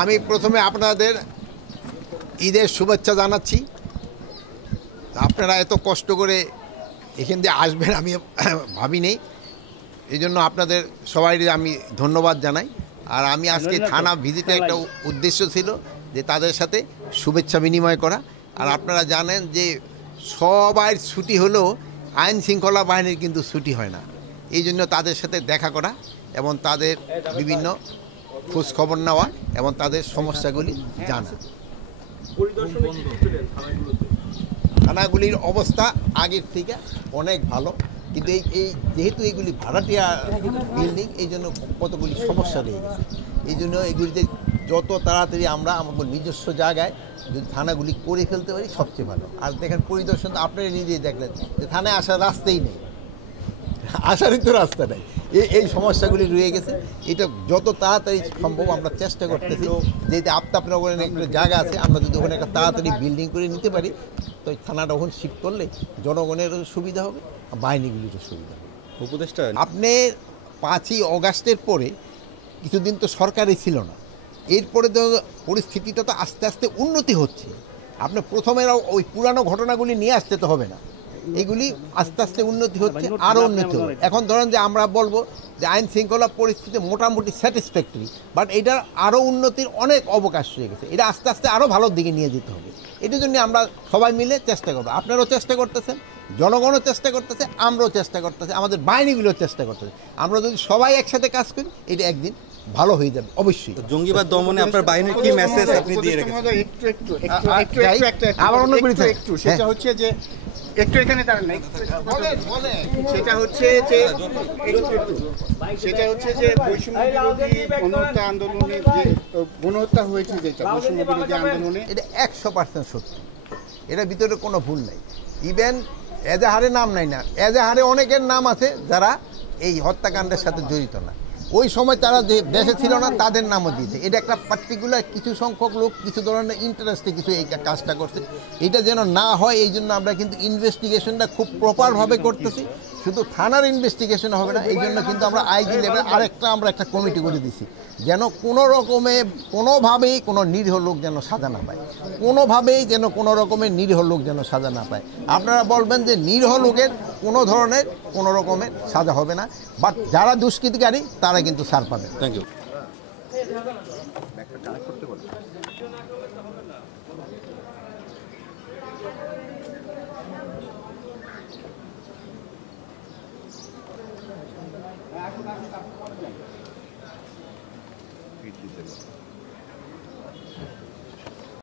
আমি প্রথমে আপনাদের ঈদের শুভেচ্ছা জানাচ্ছি। আপনারা এত কষ্ট করে এখান দিয়ে আসবেন আমি ভাবিনি, এই জন্য আপনাদের সবাইকে আমি ধন্যবাদ জানাই। আর আমি আজকে থানা ভিজিটে একটা উদ্দেশ্য ছিল যে তাদের সাথে শুভেচ্ছা বিনিময় করা। আর আপনারা জানেন যে সবার ছুটি হলেও আইন শৃঙ্খলা বাহিনীর কিন্তু ছুটি হয় না। এই জন্য তাদের সাথে দেখা করা এবং তাদের বিভিন্ন খোঁজ খবর নেওয়া এবং তাদের সমস্যাগুলি জানা। থানাগুলির অবস্থা আগের থেকে অনেক ভালো, কিন্তু এই যেহেতু এইগুলি ভাড়াটিয়া বিল্ডিং, এই জন্য কতগুলি সমস্যা রয়ে গেছে। এই জন্য এগুলিতে যত তাড়াতাড়ি আমরা আমাদের নিজস্ব জায়গায় যদি থানাগুলি করে ফেলতে পারি সবচেয়ে ভালো। আর দেখেন পরিদর্শন আপনারা নিজেই দেখলেন যে থানায় আসার রাস্তাই নেই, আসারই তো রাস্তা নেই। এই সমস্যাগুলি রয়ে গেছে। এটা যত তাড়াতাড়ি সম্ভব আমরা চেষ্টা করতেছি, যেহেতু আফতাবনগরের একটা জায়গা আছে, আমরা যদি ওখানে একটা তাড়াতাড়ি বিল্ডিং করে নিতে পারি তো থানাটা ওখানে শিফট করলে জনগণেরও সুবিধা হবে, বাহিনীগুলিরও সুবিধা হবে। উপদেষ্টা আপনি 5ই অগাস্টের পরে কিছুদিন তো সরকারই ছিল না, এরপরে তো পরিস্থিতিটা তো আস্তে আস্তে উন্নতি হচ্ছে। আপনি প্রথমে ওই পুরানো ঘটনাগুলি নিয়ে আসতে তো হবে না, এগুলি আস্তে আস্তে উন্নতি হচ্ছে, আরও উন্নতি হবে। এখন ধরেন যে আমরা বলবো যে আইন শৃঙ্খলা পরিস্থিতি মোটামুটি স্যাটিসফ্যাক্টরি, বাট এটার আরও উন্নতির অনেক অবকাশ রয়ে গেছে। এটা আস্তে আস্তে আরও ভালোর দিকে নিয়ে যেতে হবে। এটার জন্য আমরা সবাই মিলে চেষ্টা করবো। আপনারাও চেষ্টা করতেছেন, জনগণও চেষ্টা করতেছে, আমরাও চেষ্টা করতেছি, আমাদের বাহিনীগুলোও চেষ্টা করতেছে। আমরা যদি সবাই একসাথে কাজ করি এটা একদিন ভালো হয়ে যাবে অবশ্যই। জঙ্গিবাদ দমনে আপনার বাহিনীর কি মেসেজ আপনি দিয়ে রেখেছেন? আবার অন্য করে একটু সেটা হচ্ছে যে একটু এখানে দাঁড়ান নাই, সেটা হচ্ছে যে বৈষম্য বিরোধী গণহত্যা আন্দোলনের যে গণহত্যা হয়েছে, যেটা বৈষম্য বিরোধী আন্দোলনে, এটা 100% সত্যি, এটার ভিতরে কোনো ভুল নাই। ইভেন এজাহারে নাম নাই না, এজাহারে অনেকের নাম আছে যারা এই হত্যাকাণ্ডের সাথে জড়িত না, ওই সময় তারা যে দেশে ছিল না তাদের নামও দিয়েছে। এটা একটা পার্টিকুলার কিছু সংখ্যক লোক কিছু ধরনের ইন্টারেস্টে কিছু এই কাজটা করছে। এটা যেন না হয় এই জন্য আমরা কিন্তু ইনভেস্টিগেশনটা খুব প্রপারভাবে করতেছি। শুধু থানার ইনভেস্টিগেশন হবে না, এই জন্য কিন্তু আমরা আইজি লেভেল আমরা একটা কমিটি করে দিছি, যেন কোনো রকমে কোনোভাবেই কোনো নিরীহ লোক যেন সাজা না পায়, কোনোভাবেই যেন কোনো রকমের নিরীহ লোক যেন সাজা না পায়। আপনারা বলবেন যে নিরীহ লোকের কোনো ধরনের কোনো রকমের সাজা হবে না, বাট যারা দুষ্কৃতিকারী তারা কিন্তু ছাড় পাবে। Thank you. আসুন।